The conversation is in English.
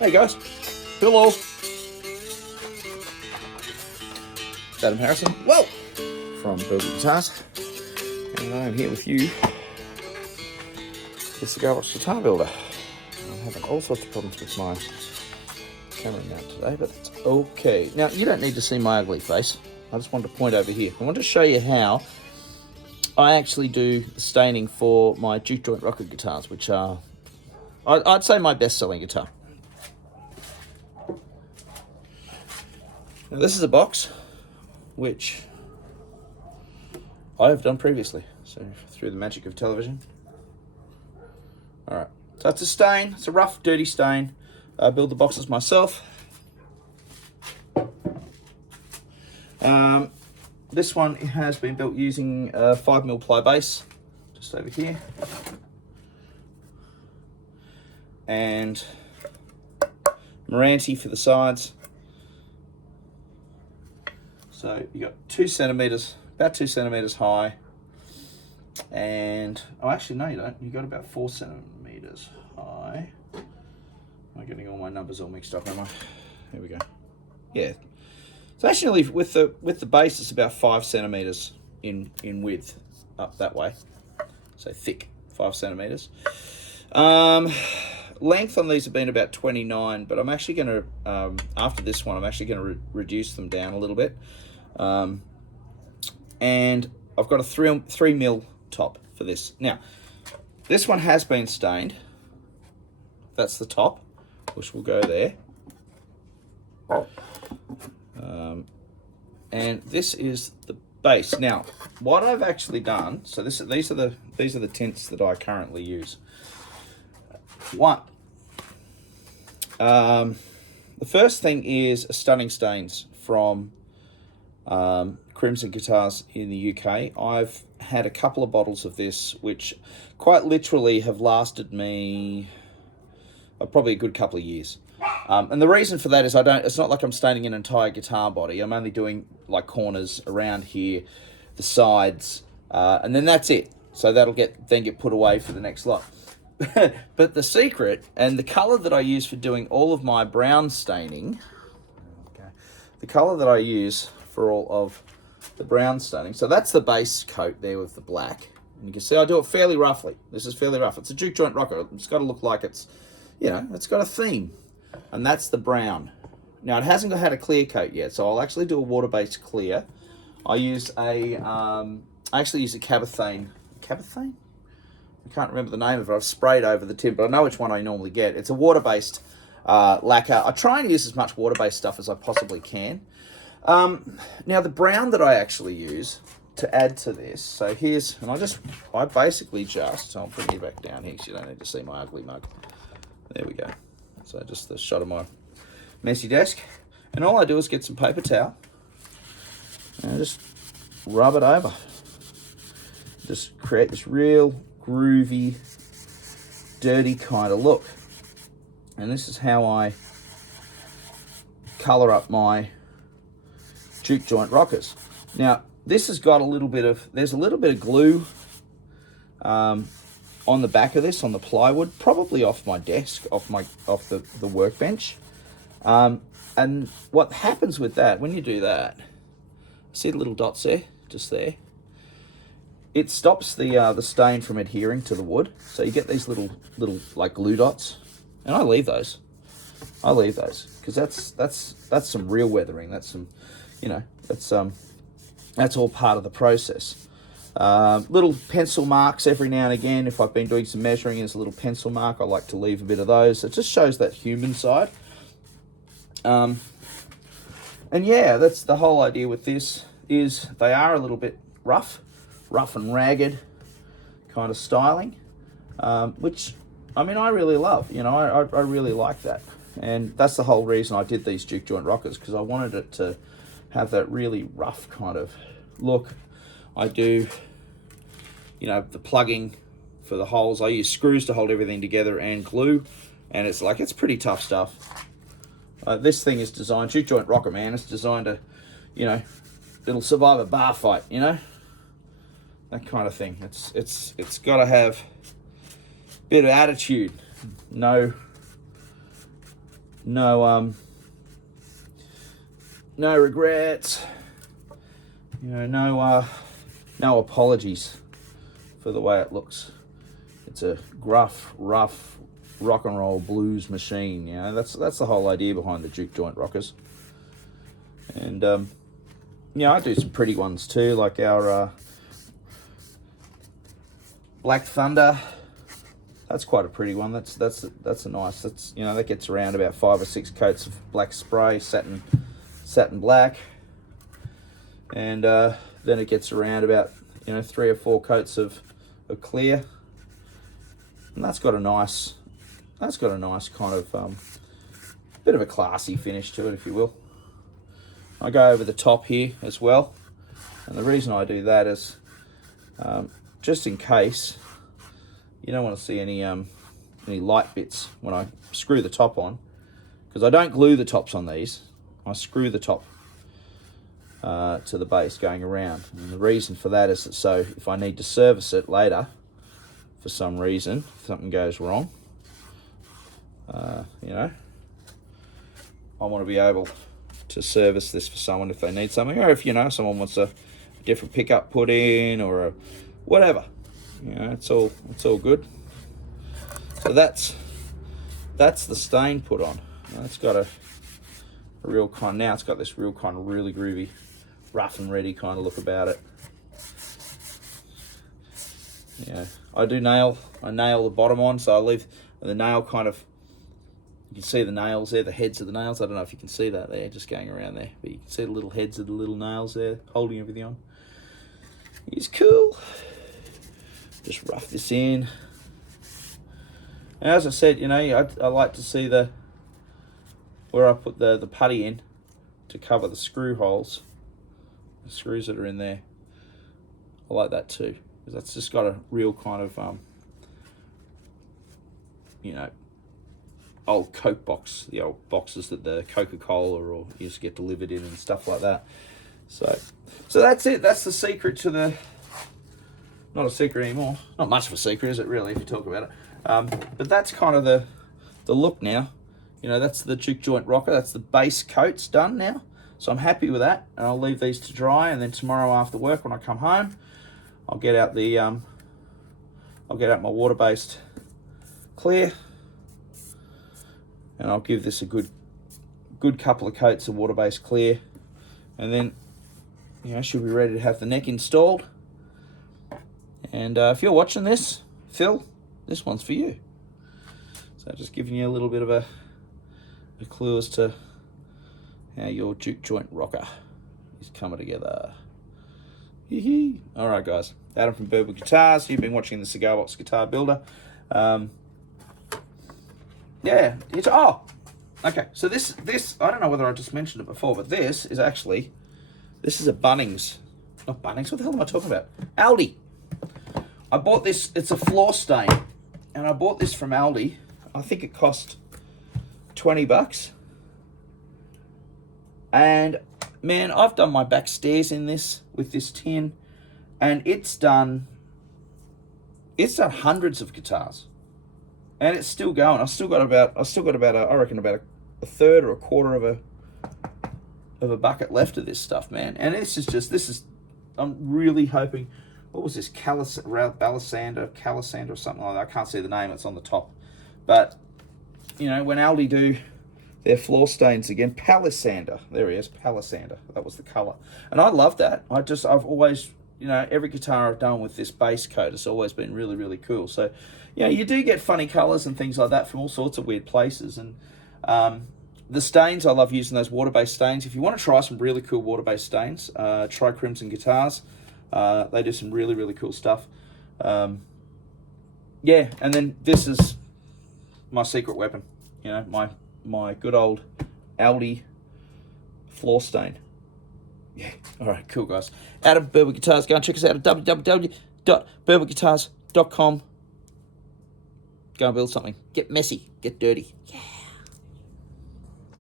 Hey guys, hello. Adam Harrison, whoa, from Birdwood Guitars, and I'm here with you, the Cigar Box Guitar builder. I'm having all sorts of problems with my camera mount today, but it's okay. Now, you don't need to see my ugly face. I just wanted to point over here. I want to show you how I actually do the staining for my Juke Joint Rocker guitars, which are, I'd say, my best-selling guitar. Now, this is a box which I have done previously, so through the magic of television. Alright, so it's a stain, it's a rough, dirty stain. I build the boxes myself. This one has been built using a 5mm ply base, just over here. And Meranti for the sides. So you got 2 centimeters, about 2 centimeters high, and oh, actually no, you don't. You got about 4 centimeters high. I'm getting all my numbers all mixed up, am I? Here we go. Yeah. So actually, with the base, it's about 5 centimeters in width up that way. So thick, 5 centimeters. Length on these have been about 29, but I'm actually going to after this one, I'm actually going to reduce them down a little bit. And I've got a 3mm top for this. Now, this one has been stained. That's the top, which will go there. And this is the base. Now, what I've actually done, so these are the tints that I currently use. One, the first thing is Stunning Stains from Crimson Guitars in the UK. I've had a couple of bottles of this, which quite literally have lasted me probably a good couple of years. And the reason for that is it's not like I'm staining an entire guitar body. I'm only doing like corners around here, the sides, and then that's it. So that'll then get put away for the next lot. But the secret, and the color that I use for doing all of my brown staining, the color that I use for all of the brown staining, so that's the base coat there with the black. And you can see I do it fairly roughly. This is fairly rough. It's a Juke Joint Rocker. It's got to look like it's, it's got a theme. And that's the brown. Now, it hasn't had a clear coat yet, so I'll actually do a water-based clear. I actually use a Cabothane. Cabothane? I can't remember the name of it. I've sprayed over the tin, but I know which one I normally get. It's a water-based lacquer. I try and use as much water-based stuff as I possibly can. Now, the brown that I actually use to add to this, so here's, and I basically just, so I'll bring you back down here so you don't need to see my ugly mug. There we go. So just the shot of my messy desk. And all I do is get some paper towel and I just rub it over. Just create this real groovy, dirty kind of look. And this is how I color up my Juke Joint Rockers. Now, this has got there's a little bit of glue on the back of this, on the plywood, probably off my desk, off the workbench. And what happens with that, when you do that, see the little dots there, just there? It stops the stain from adhering to the wood. So you get these little like glue dots, and I leave those. Because that's some real weathering. That's some, that's all part of the process. Little pencil marks every now and again. If I've been doing some measuring, there's a little pencil mark. I like to leave a bit of those. It just shows that human side. And yeah, that's the whole idea with this, is they are a little bit rough and ragged kind of styling, which, I mean, I really love. I really like that. And that's the whole reason I did these Juke Joint Rockers, because I wanted it to have that really rough kind of look. I do, the plugging for the holes. I use screws to hold everything together and glue, and it's pretty tough stuff. This thing is designed, Juke Joint Rocker, man, it's designed to, it'll survive a bar fight, that kind of thing. It's got to have a bit of attitude, no no regrets. You know, no apologies for the way it looks. It's a gruff, rough rock and roll blues machine. You know, that's the whole idea behind the Juke Joint Rockers. And yeah, I do some pretty ones too, like our Black Thunder. That's quite a pretty one. That's a nice. That's, you know, that gets around about 5 or 6 coats of black spray, satin black, and then it gets around about, you know, 3 or 4 coats of clear, and that's got a nice kind of bit of a classy finish to it, if you will. I go over the top here as well, and the reason I do that is just in case you don't want to see any light bits when I screw the top on, because I don't glue the tops on these. I screw the top to the base going around, and the reason for that is that so if I need to service it later for some reason, if something goes wrong, you know, I want to be able to service this for someone if they need something, or if, you know, someone wants a different pickup put in, or a whatever. You know, it's all good. So that's the stain put on. Now it's got a real kind. Now it's got this real kind of really groovy, rough and ready kind of look about it. Yeah, I nail the bottom on, so I leave the nail kind of. You can see the nails there, the heads of the nails. I don't know if you can see that there, just going around there, but you can see the little heads of the little nails there, holding everything on. It's cool. Just rough this in. And as I said, you know, I like to see where I put the putty in to cover the screw holes, the screws that are in there. I like that too, because that's just got a real kind of, you know, old Coke box, the old boxes that the Coca-Cola or used to get delivered in and stuff like that. So that's it. That's the secret to the. Not a secret anymore. Not much of a secret, is it really, if you talk about it? But that's kind of the look now. You know, that's the Juke Joint Rocker. That's the base coat's done now. So I'm happy with that, and I'll leave these to dry. And then tomorrow after work, when I come home, I'll get out my water-based clear, and I'll give this a good couple of coats of water-based clear, and then, you know, should be ready to have the neck installed. And if you're watching this, Phil, this one's for you. So just giving you a little bit of a clue as to how your Juke Joint Rocker is coming together. Hee-hee. All right, guys. Adam from Birdwood Guitars. You've been watching the Cigar Box Guitar Builder. Yeah. Okay. So this I don't know whether I just mentioned it before, but this is a Bunnings. Not Bunnings. What the hell am I talking about? Aldi. I bought this. It's a floor stain, and I bought this from Aldi. I think it cost $20. And man, I've done my back stairs in this with this tin, and it's done hundreds of guitars, and it's still going. I've still got about I reckon about a third or a quarter of a bucket left of this stuff, man. And I'm really hoping. What was this? Calisander or something like that. I can't see the name. It's on the top. But, you know, when Aldi do their floor stains again, Palisander. There he is, Palisander. That was the colour. And I love that. I've always, you know, every guitar I've done with this base coat has always been really, really cool. So, you know, you do get funny colours and things like that from all sorts of weird places. And the stains, I love using those water-based stains. If you want to try some really cool water-based stains, try Crimson Guitars. They do some really, really cool stuff. Yeah, and then this is my secret weapon. You know, my good old Aldi floor stain. Yeah, all right, cool, guys. Adam, Birdwood Guitars. Go and check us out at www.birdwoodguitars.com. Go and build something. Get messy. Get dirty. Yeah.